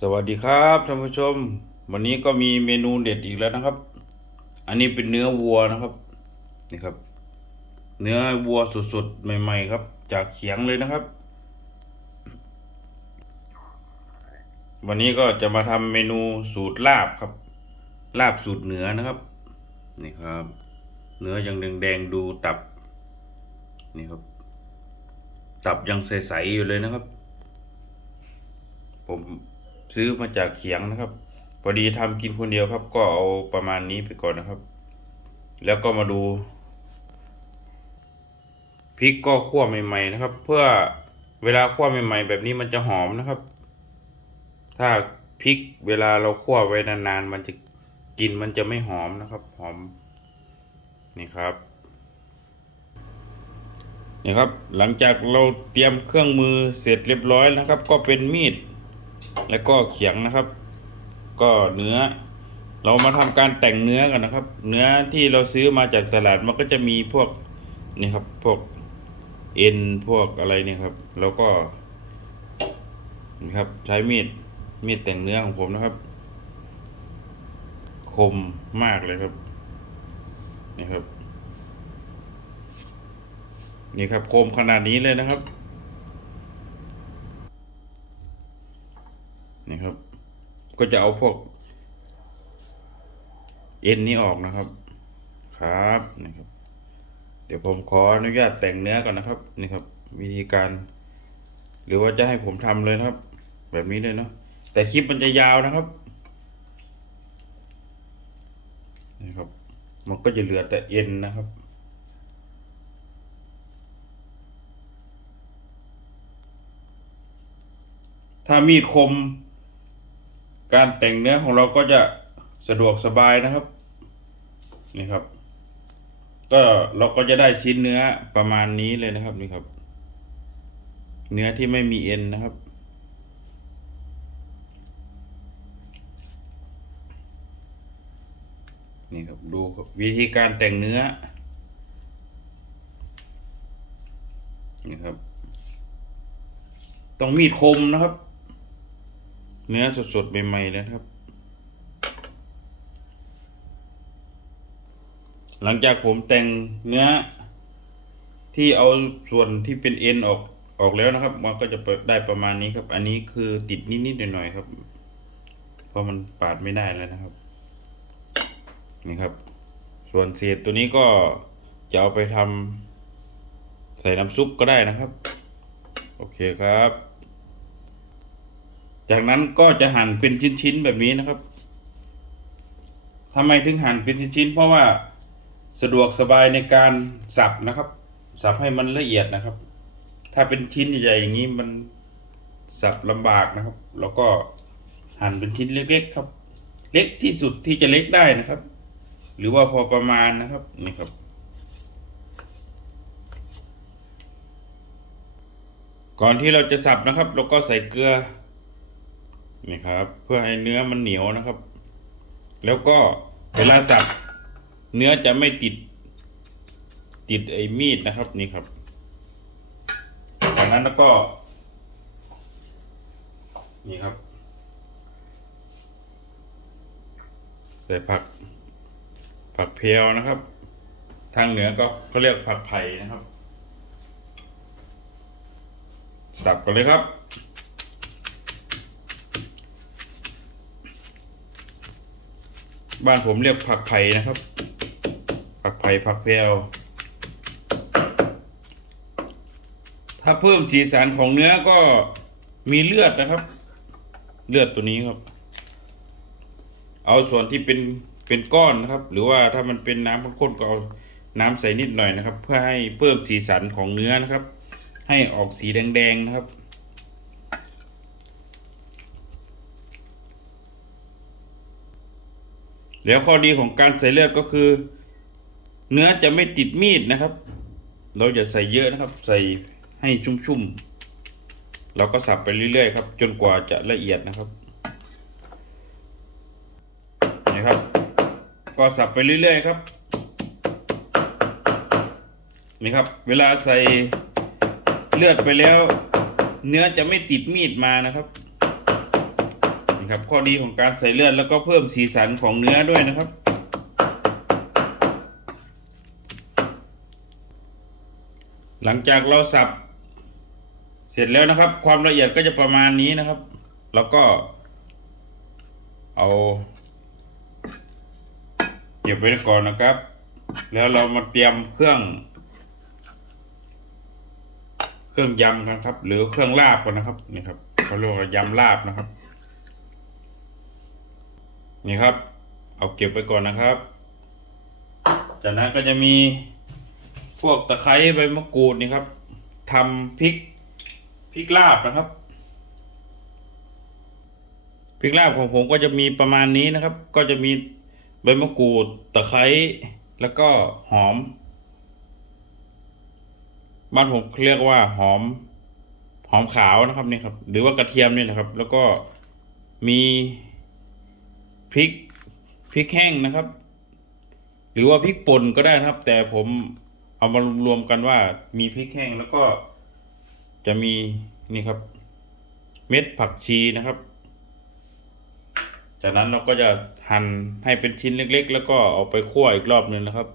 สวัสดีครับท่านผู้ชม วันนี้ก็มีเมนูเด็ดอีกแล้วนะครับ อันนี้เป็นเนื้อวัวนะครับนี่ครับ เนื้อวัวสดๆใหม่ ๆ ครับ จากเขียงเลยนะครับ วันนี้ก็จะมาทำเมนูสูตรลาบครับ ลาบสูตรเหนือนะครับนี่ครับ เนื้อยังแดงๆดูตับนี่ครับ ตับยังใสๆอยู่เลยนะครับ ผม ซื้อมาจากเขียงนะครับพอดีทำกินคนเดียวครับ ก็เอาประมาณนี้ไปก่อนนะครับ แล้วก็มาดูพริกก็คั่วใหม่ ๆ นะครับ เพื่อเวลาคั่วใหม่ ๆ แบบนี้มันจะหอมนะครับ ถ้าพริกเวลาเราคั่วไว้นานๆมันจะกลินมันจะไม่หอมนะครับ หอมนี่ครับนี่ครับ หลังจากเราเตรียมเครื่องมือเสร็จเรียบร้อยนะครับ ก็เป็นมีด แล้วก็เขียงนะครับ ก็เนื้อ เรามาทำการแต่งเนื้อกันนะครับ เนื้อที่เราซื้อมาจากตลาดมันก็จะมีพวกนี่ครับพวกเอ็นพวกอะไรเนี่ยครับ แล้วก็นี่ครับใช้มีดมีดแต่งเนื้อของผมนะครับ คมมากเลยครับนี่ครับ นี่ครับคมขนาดนี้เลยนะครับ นี่ครับ ก็จะเอาพวกเอ็นนี้ออกนะครับ ครับนี่ครับ เดี๋ยวผมขออนุญาตแต่งเนื้อก่อนนะครับนี่ครับ วิธีการ หรือว่าจะให้ผมทำเลยนะครับ แบบนี้เลยเนาะแต่คลิปมันจะยาวนะครับนี่ครับ มันก็จะเหลือแต่เอ็นนะครับถ้ามีดคม การแต่งเนื้อของเราก็จะสะดวกสบายนะครับ นี่ครับ ก็เราก็จะได้ชิ้นเนื้อประมาณนี้เลยนะครับนี่ครับ เนื้อที่ไม่มีเอ็นนะครับนี่ครับดูวิธีการแต่งเนื้อ นี่ครับ ต้องมีดคมนะครับ เนื้อสดๆใหม่ๆเลยนะครับ หลังจากผมแต่งเนื้อที่เอาส่วนที่เป็นเอ็นออกออกแล้วนะครับ มันก็จะได้ประมาณนี้ครับ อันนี้คือติดนิดๆหน่อยๆครับ เพราะมันปาดไม่ได้แล้วนะครับ นี่ครับ ส่วนเศษตัวนี้ก็จะเอาไปทำใส่น้ำซุปก็ได้นะครับ โอเคครับ จากนั้นก็จะหั่นเป็นชิ้นๆแบบนี้นะครับทำไมถึงหั่นเป็นชิ้นๆเพราะว่าสะดวกสบายในการสับนะครับ สับให้มันละเอียดนะครับ ถ้าเป็นชิ้นใหญ่ๆอย่างนี้มันสับลำบากนะครับ แล้วก็หั่นเป็นชิ้นเล็ก ๆ ครับ เล็กที่สุดที่จะเล็กได้นะครับ หรือว่าพอประมาณนะครับนี่ครับก่อนที่เราจะสับนะครับ เราก็ใส่เกลือ นี่ครับ เพื่อให้เนื้อมันเหนียวนะครับ แล้วก็เวลาสับเนื้อจะไม่ติด ติดไอ้มีดนะครับนี่ครับจากนั้นแล้วก็ นี่ครับ ใส่ผัก ผักเพลวนะครับ ทางเหนือก็เขาเรียกผักไผ่นะครับ สับกันเลยครับ บ้านผมเรียกผักไผ่นะครับ ผักไผ่ผักแพรวถ้าเพิ่มสีสันของเนื้อก็มีเลือดนะครับ เลือดตัวนี้ครับ เอาส่วนที่เป็นเป็นก้อนนะครับ หรือว่าถ้ามันเป็นน้ำข้นก็เอาน้ำใส่นิดหน่อยนะครับ เพื่อให้เพิ่มสีสันของเนื้อนะครับ ให้ออกสีแดงๆนะครับ แล้วข้อดีของการใส่เลือดก็คือ เนื้อจะไม่ติดมีดนะครับ เราอย่าใส่เยอะนะครับ ใส่ให้ชุ่มๆเราก็สับไปเรื่อยๆครับ จนกว่าจะละเอียดนะครับนี่ครับ ก็สับไปเรื่อยๆครับนี่ครับ เวลาใส่เลือดไปแล้ว เนื้อจะไม่ติดมีดมานะครับ ครับ ข้อดีของการใส่เลือดแล้วก็เพิ่มสีสันของเนื้อด้วยนะครับ หลังจากเราสับ เสร็จแล้วนะครับ ความละเอียดก็จะประมาณนี้นะครับ แล้วก็ เอาเก็บไว้ก่อนนะครับ แล้วเรามาเตรียมเครื่อง เครื่องยำกันครับ หรือเครื่องลาบกันนะครับนี่ครับเขาเรียกว่ายำลาบนะครับ นี่ครับ เอาเก็บไปก่อนนะครับ จากนั้นก็จะมีพวกตะไคร้ใบมะกรูดนี่ครับทำพริกพริกลาบนะครับพริกลาบของผมก็จะมีประมาณนี้นะครับ ก็จะมีใบมะกรูดตะไคร้แล้วก็หอม บ้านผมเรียกว่าหอม หอมขาวนะครับนี่ครับ หรือว่ากระเทียมนี่นะครับ แล้วก็มี พริกพริกแห้งนะครับ หรือว่าพริกป่นก็ได้นะครับ แต่ผมเอามารวมกันว่ามีพริกแห้งแล้วก็จะมีนี่ครับ เม็ดผักชีนะครับ จากนั้นเราก็จะหั่นให้เป็นชิ้นเล็ก ๆ แล้วก็เอาไปคั่วอีกรอบหนึ่งนะครับ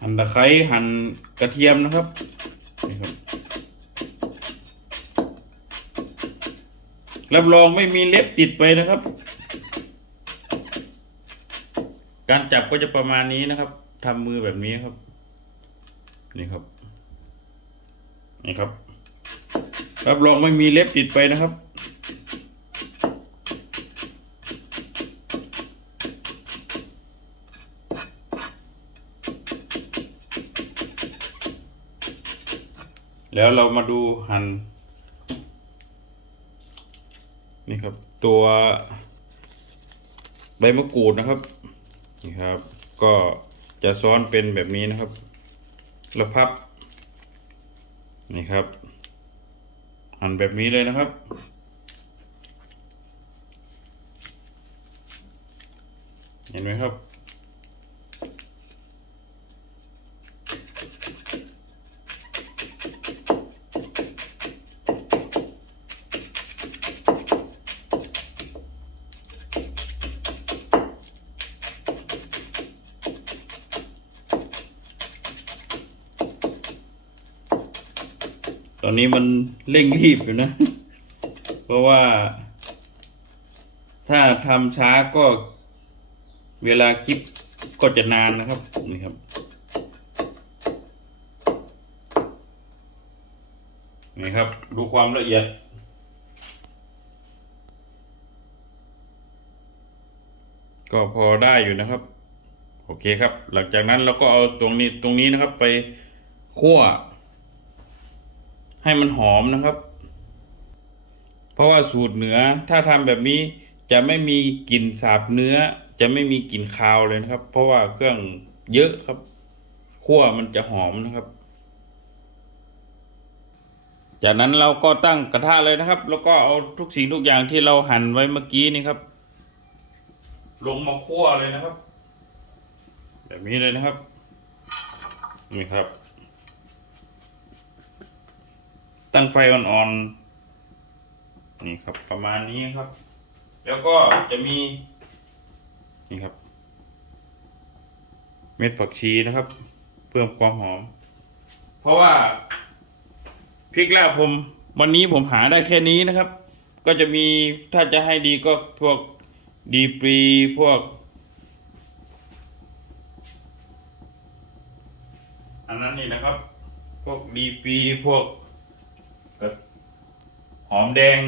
หั่นตะไคร้หั่นกระเทียมนะครับ รับรองไม่มีเล็บติดไปนะครับ การจับก็จะประมาณนี้นะครับทำมือแบบนี้ครับ นี่ครับ นี่ครับ รับรองไม่มีเล็บติดไปนะครับแล้วเรามาดูหั่น นี่ ครับ ตัวใบมะกรูดนะครับนี่ครับ ก็จะซ้อนเป็นแบบนี้นะครับแล้วพับนี่ครับหั่นแบบนี้เลยนะครับ เห็นไหมครับ อนนี้มันเร่งรีบอยู่นะ เพราะว่า ถ้าทำช้าก็เวลาคลิปก็จะนานนะครับนี่ครับนี่ครับ ดูความละเอียด ก็พอได้อยู่นะครับ โอเคครับ หลังจากนั้นเราก็เอาตรงนี้ตรงนี้นะครับไปคั่ว ให้มันหอมนะครับ เพราะว่าสูตรเหนือถ้าทำแบบนี้จะไม่มีกลิ่นสาบเนื้อ จะไม่มีกลิ่นคาวเลยนะครับ เพราะว่าเครื่องเยอะครับคั่วมันจะหอมนะครับ จากนั้นเราก็ตั้งกระทะเลยนะครับ แล้วก็เอาทุกสิ่งทุกอย่างที่เราหั่นไว้เมื่อกี้นี่ครับ ลงมาคั่วเลยนะครับ แบบนี้เลยนะครับ นี่ครับ ตั้งไฟอ่อนๆนี่ครับประมาณนี้ครับ แล้วก็จะมี นี่ครับ เม็ดผักชีนะครับ เพิ่มความหอม เพราะว่าพริกลาบผมวันนี้ผมหาได้แค่นี้นะครับ ก็จะมีถ้าจะให้ดีก็พวกดีปรีพวก อันนั้นนี่นะครับ พวกดีปีพวก อมแดง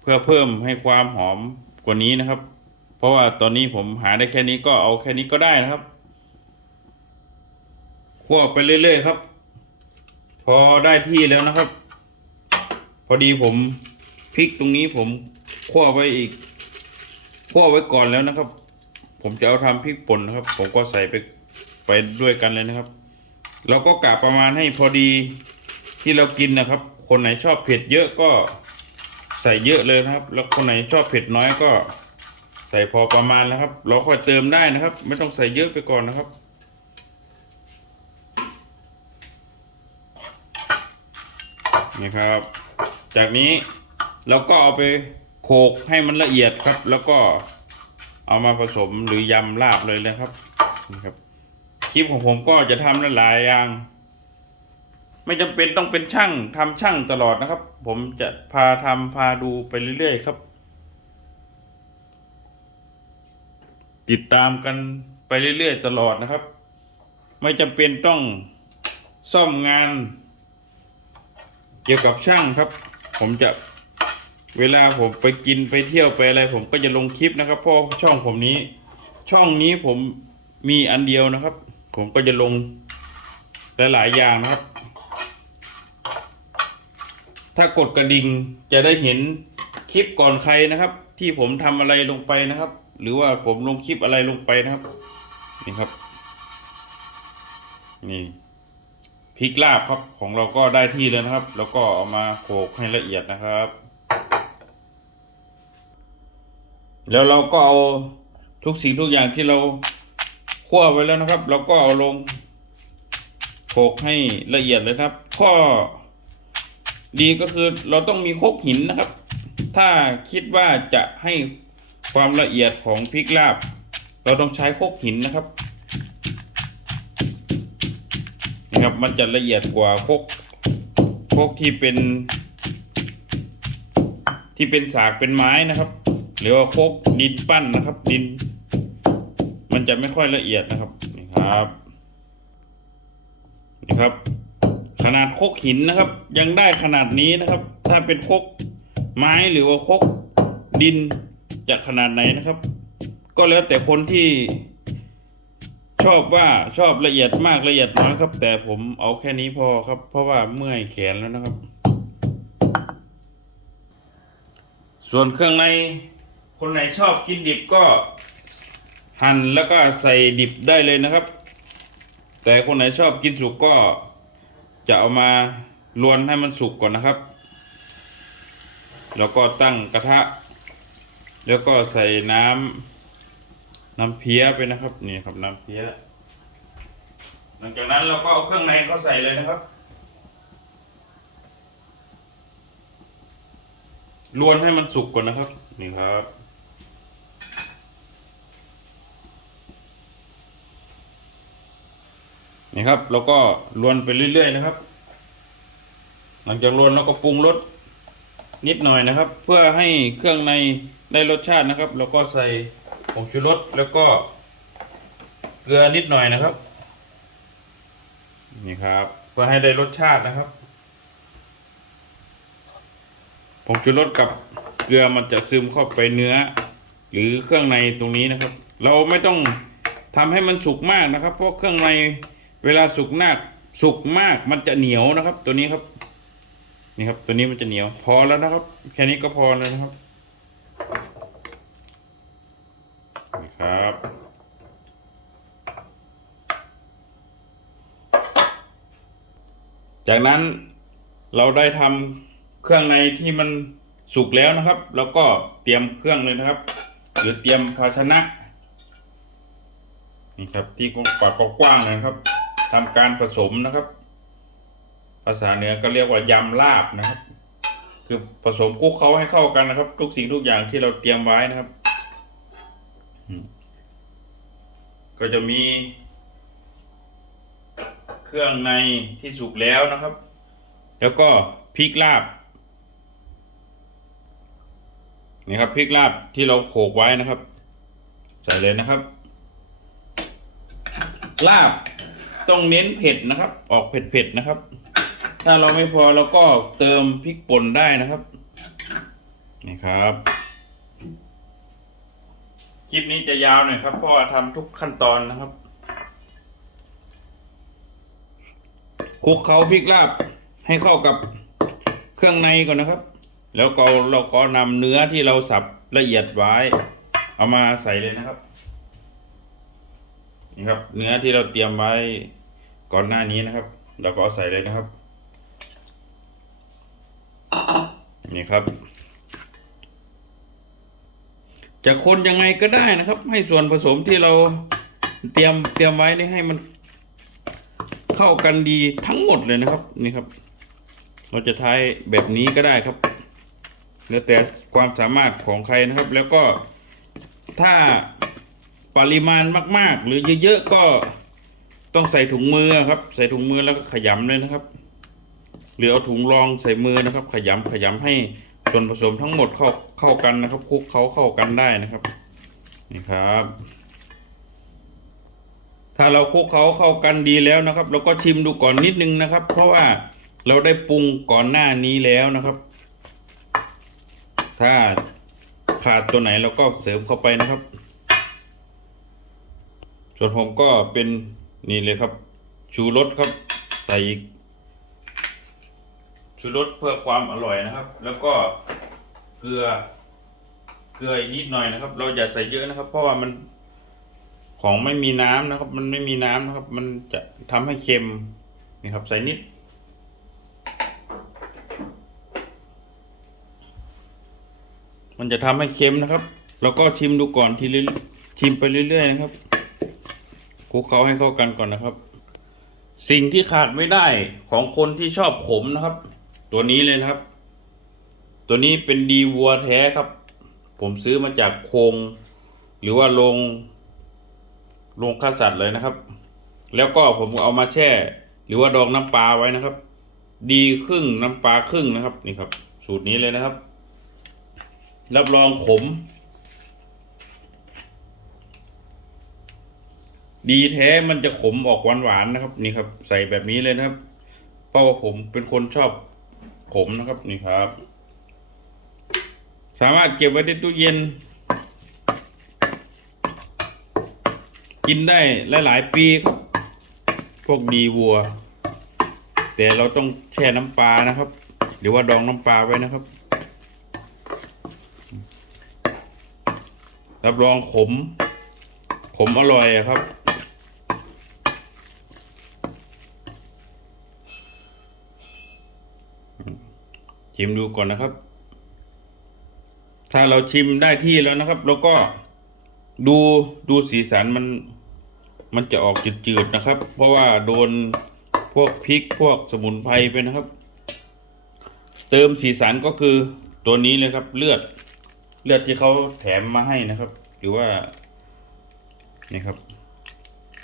เพื่อเพิ่มให้ความหอมกว่านี้นะครับ เพราะว่าตอนนี้ผมหาได้แค่นี้ก็เอาแค่นี้ก็ได้นะครับคั่วไปเรื่อยๆครับ พอได้ที่แล้วนะครับ พอดีผมพริกตรงนี้ผมคั่วไว้อีกคั่วไว้ก่อนแล้วนะครับ ผมจะเอาทำพริกป่นนะครับ ผมก็ใส่ไปไปด้วยกันเลยนะครับ เราก็กะประมาณให้พอดีที่เรากินนะครับ คนไหนชอบเผ็ดเยอะก็ใส่เยอะเลยนะครับ แล้วคนไหนชอบเผ็ดน้อยก็ใส่พอประมาณนะครับ เราค่อยเติมได้นะครับ ไม่ต้องใส่เยอะไปก่อนนะครับ นี่ครับ จากนี้แล้วก็เอาไปโขกให้มันละเอียดครับ แล้วก็เอามาผสมหรือยำลาบเลยนะครับนี่ครับคลิปของผมก็จะทำหลายๆอย่าง ไม่จำเป็นต้องเป็นช่างทำช่างตลอดนะครับ ผมจะพาทำพาดูไปเรื่อยๆครับ ติดตามกันไปเรื่อยๆตลอดนะครับ ไม่จำเป็นต้องซ่อมงาน เกี่ยวกับช่างครับ ผมจะเวลาผมไปกินไปเที่ยวไปอะไร ผมก็จะลงคลิปนะครับเพราะช่องผมนี้ ช่องนี้ผมมีอันเดียวนะครับ ผมก็จะลงหลายๆอย่างนะครับ ถ้ากดกระดิ่งจะได้เห็นคลิปก่อนใครนะครับ ที่ผมทำอะไรลงไปนะครับ หรือว่าผมลงคลิปอะไรลงไปนะครับ นี่ครับ นี่พริกลาบครับของเราก็ได้ที่แล้วนะครับ แล้วก็เอามาโขกให้ละเอียดนะครับ แล้วเราก็เอาทุกสิ่งทุกอย่างที่เราคั่วไว้แล้วนะครับ เราก็เอาลงโขกให้ละเอียดเลยครับข้อ ดีก็คือเราต้องมีโคกหินนะครับ ถ้าคิดว่าจะให้ความละเอียดของพริกลาบ เราต้องใช้โคกหินนะครับนะครับมันจะละเอียดกว่าโคกโคกที่เป็น ที่เป็นสากเป็นไม้นะครับ หรือว่าโคกดินปั้นนะครับ ดิน มันจะไม่ค่อยละเอียดนะครับนี่ครับนี่ครับ ขนาดโคกหินนะครับ ยังได้ขนาดนี้นะครับ ถ้าเป็นโคกไม้หรือว่าโคกดินจะขนาดไหนนะครับ ก็แล้วแต่คนที่ชอบว่าชอบละเอียดมากละเอียดน้อยครับ แต่ผมเอาแค่นี้พอครับ เพราะว่าเมื่อยแขนแล้วนะครับ ส่วนเครื่องในคนไหนชอบกินดิบก็หั่นแล้วก็ใส่ดิบได้เลยนะครับ แต่คนไหนชอบกินสุกก็ จะเอามาลวนให้มันสุกก่อนนะครับ แล้วก็ตั้งกระทะ แล้วก็ใส่น้ำน้ำเพี้ยไปนะครับนี่ครับน้ำเพี้ยหลังจากนั้นเราก็เอาเครื่องในเข้าใส่เลยนะครับลวนให้มันสุกก่อนนะครับ นี่ครับ นี่ครับเราก็ลวนไปเรื่อยๆนะครับ หลังจากลวนเราก็ปรุงรสนิดหน่อยนะครับ เพื่อให้เครื่องในได้รสชาตินะครับเราก็ใส่ผงชูรสแล้วก็เกลือนิดหน่อยนะครับนี่ครับเพื่อให้ได้รสชาตินะครับผงชูรสกับเกลือมันจะซึมเข้าไปเนื้อ หรือเครื่องในตรงนี้นะครับ เราไม่ต้องทำให้มันสุกมากนะครับ เพราะเครื่องใน เวลาสุกมากสุกมากมันจะเหนียวนะครับ ตัวนี้ครับนี่ครับ ตัวนี้มันจะเหนียว พอแล้วนะครับ แค่นี้ก็พอแล้วนะครับนี่ครับจากนั้นเราได้ทำเครื่องในที่มันสุกแล้วนะครับ แล้วก็เตรียมเครื่องเลยนะครับ หรือเตรียมภาชนะนี่ครับที่กว้างกว้างๆนะครับ ทำการผสมนะครับ ภาษาเหนือก็เรียกว่ายำลาบนะครับ คือผสมคลุกเคล้าให้เข้ากันนะครับ ทุกสิ่งทุกอย่างที่เราเตรียมไว้นะครับ ก็จะมี เครื่องในที่สุกแล้วนะครับ แล้วก็พริกลาบนี่ครับพริกลาบที่เราโขลกไว้นะครับ ใส่เลยนะครับ ลาบ ต้องเน้นเผ็ดนะครับ ออกเผ็ดๆนะครับ ถ้าเราไม่พอเราก็เติมพริกป่นได้นะครับนี่ครับคลิปนี้จะยาวหน่อยครับเพราะว่าทำทุกขั้นตอนนะครับคลุกเคล้าพริกลาบให้เข้ากับเครื่องในก่อนนะครับ แล้วก็เราก็นำเนื้อที่เราสับละเอียดไว้ เอามาใส่เลยนะครับ นี่ครับ เนื้อที่เราเตรียมไว้ก่อนหน้านี้นะครับ เราก็เอาใส่เลยนะครับ นี่ครับ จะคนยังไงก็ได้นะครับ ให้ส่วนผสมที่เราเตรียมเตรียมไว้นี่ให้มันเข้ากันดีทั้งหมดเลยนะครับ นี่ครับ เราจะใช้แบบนี้ก็ได้ครับแล้วแต่ความสามารถของใครนะครับ แล้วก็ถ้า ปริมาณมาก ๆ หรือเยอะๆก็ต้องใส่ถุงมือครับ ใส่ถุงมือแล้วก็ขยำเลยนะครับหรือเอาถุงรองใส่มือนะครับ ขยำขยำให้ส่วนผสมทั้งหมดเข้าเข้ากันนะครับคลุกเขาเข้ากันได้นะครับนี่ครับ ถ้าเราคลุกเขาเข้ากันดีแล้วนะครับ เราก็ชิมดูก่อนนิดนึงนะครับ เพราะว่าเราได้ปรุงก่อนหน้านี้แล้วนะครับ ถ้าขาดตัวไหนเราก็เสริมเข้าไปนะครับ ส่วนผมก็เป็นนี่เลยครับ ชูรสครับ ใส่อีกชูรสเพื่อความอร่อยนะครับ แล้วก็เกลือเกลืออีกนิดหน่อยนะครับ เราอย่าใส่เยอะนะครับ เพราะว่ามันของไม่มีน้ำนะครับ มันไม่มีน้ำนะครับ มันจะทำให้เค็มนี่ครับ ใส่นิด มันจะทำให้เค็มนะครับ แล้วก็ชิมดูก่อนทีเรื่อยชิมไปเรื่อยๆนะครับ คลุกเคล้าให้เข้ากันก่อนนะครับ สิ่งที่ขาดไม่ได้ของคนที่ชอบขมนะครับ ตัวนี้เลยนะครับ ตัวนี้เป็นดีวัวแท้ครับ ผมซื้อมาจากโคง หรือว่าโรงโรงฆ่าสัตว์เลยนะครับ แล้วก็ผมเอามาแช่ หรือว่าดองน้ำปลาไว้นะครับ ดีครึ่งน้ำปลาครึ่งนะครับนี่ครับ สูตรนี้เลยนะครับ รับรองขม ดีแท้มันจะขมออกหวานๆนะครับ นี่ครับ ใส่แบบนี้เลยนะครับ เพราะว่าผมเป็นคนชอบขมนะครับนี่ครับ สามารถเก็บไว้ในตู้เย็น กินได้หลายๆปีพวกดีวัว แต่เราต้องแช่น้ำปลานะครับ หรือว่าดองน้ำปลาไว้นะครับรับรองขม ขมอร่อยอะครับ ชิมดูก่อนนะครับ ถ้าเราชิมได้ที่แล้วนะครับ แล้วก็ดูดูสีสันมันมันจะออกจืดๆนะครับ เพราะว่าโดนพวกพริกพวกสมุนไพรไปนะครับ เติมสีสันก็คือตัวนี้เลยครับ เลือดเลือดที่เขาแถมมาให้นะครับ หรือว่านี่ครับ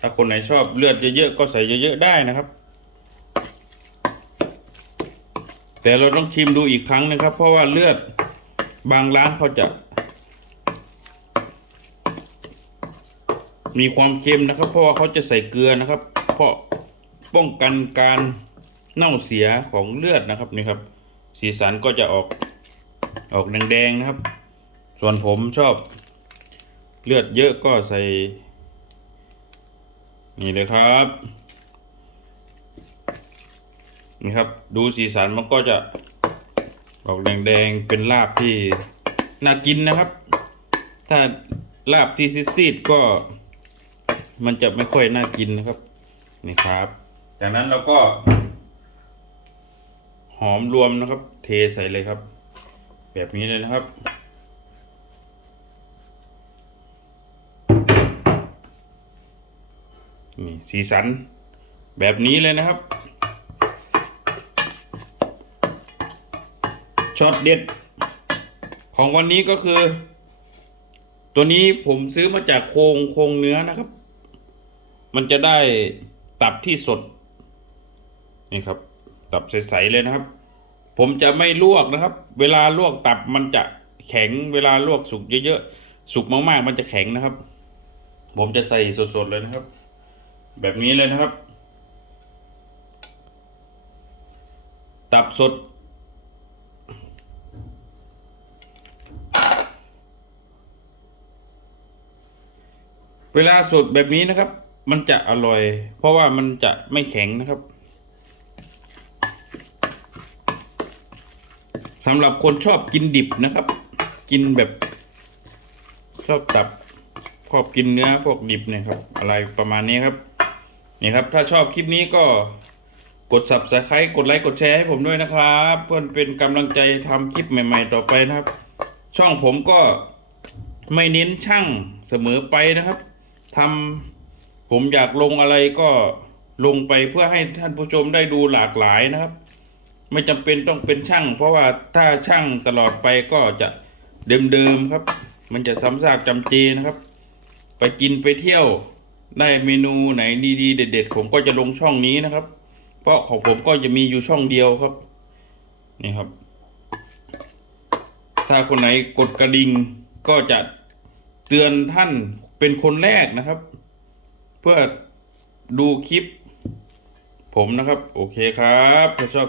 ถ้าคนไหนชอบเลือดเยอะๆก็ใส่เยอะๆได้นะครับ แต่เราต้องชิมดูอีกครั้งนะครับ เพราะว่าเลือดบางร้านเขาจะ มีความเค็มนะครับ เพราะว่าเขาจะใส่เกลือนะครับ เพราะป้องกันการเน่าเสียของเลือดนะครับนี่ครับ สีสันก็จะออกออกแดงๆนะครับ ส่วนผมชอบ เลือดเยอะก็ใส่ นี่เลยครับ นี่ครับ ดูสีสันมันก็จะออกแดงๆเป็นลาบที่น่ากินนะครับ ถ้าลาบที่ซีดๆก็ มันจะไม่ค่อยน่ากินนะครับนี่ครับ จากนั้นเราก็ หอมรวมนะครับ เทใส่เลยครับ แบบนี้เลยนะครับนี่สีสันแบบนี้เลยนะครับ ช็อตเด็ด ของวันนี้ก็คือ ตัวนี้ผมซื้อมาจากโครงโครงเนื้อนะครับ มันจะได้ตับที่สด นี่ครับ ตับใสๆเลยนะครับ ผมจะไม่ลวกนะครับ เวลาลวกตับมันจะแข็ง เวลาลวกสุกเยอะๆ สุกมากๆ มันจะแข็งนะครับ ผมจะใส่สดๆเลยนะครับ แบบนี้เลยนะครับ ตับสด เวลาสดแบบนี้นะครับ มันจะอร่อย เพราะว่ามันจะไม่แข็งนะครับสำหรับคนชอบกินดิบนะครับ กินแบบ ชอบตับชอบกินเนื้อพวกดิบเนี่ยครับ อะไรประมาณนี้ครับนี่ครับ ถ้าชอบคลิปนี้ก็กด subscribe กดไลค์กดแชร์ให้ผมด้วยนะครับ เพื่อนเป็นกำลังใจทำคลิปใหม่ ๆ ต่อไปนะครับ ช่องผมก็ไม่เน้นช่างเสมอไปนะครับ ทำผมอยากลงอะไรก็ลงไปเพื่อให้ท่านผู้ชมได้ดูหลากหลายนะครับ ไม่จำเป็นต้องเป็นช่าง เพราะว่าถ้าช่างตลอดไปก็จะเดิมๆครับ มันจะซ้ำซากจำเจนะครับ ไปกินไปเที่ยวได้เมนูไหนดีๆเด็ด ๆ ผมก็จะลงช่องนี้นะครับ เพราะของผมก็จะมีอยู่ช่องเดียวครับนี่ครับ ถ้าคนไหนกดกระดิ่งก็จะเตือนท่าน เป็นคนแรกนะครับ เพื่อดูคลิป ผมนะครับ โอเคครับถ้าชอบ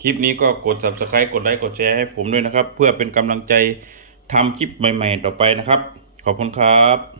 คลิปนี้ก็กด subscribe กดไลค์กดแชร์ให้ผมด้วยนะครับ เพื่อเป็นกำลังใจทำคลิปใหม่ ๆ ต่อไปนะครับ ขอบคุณครับ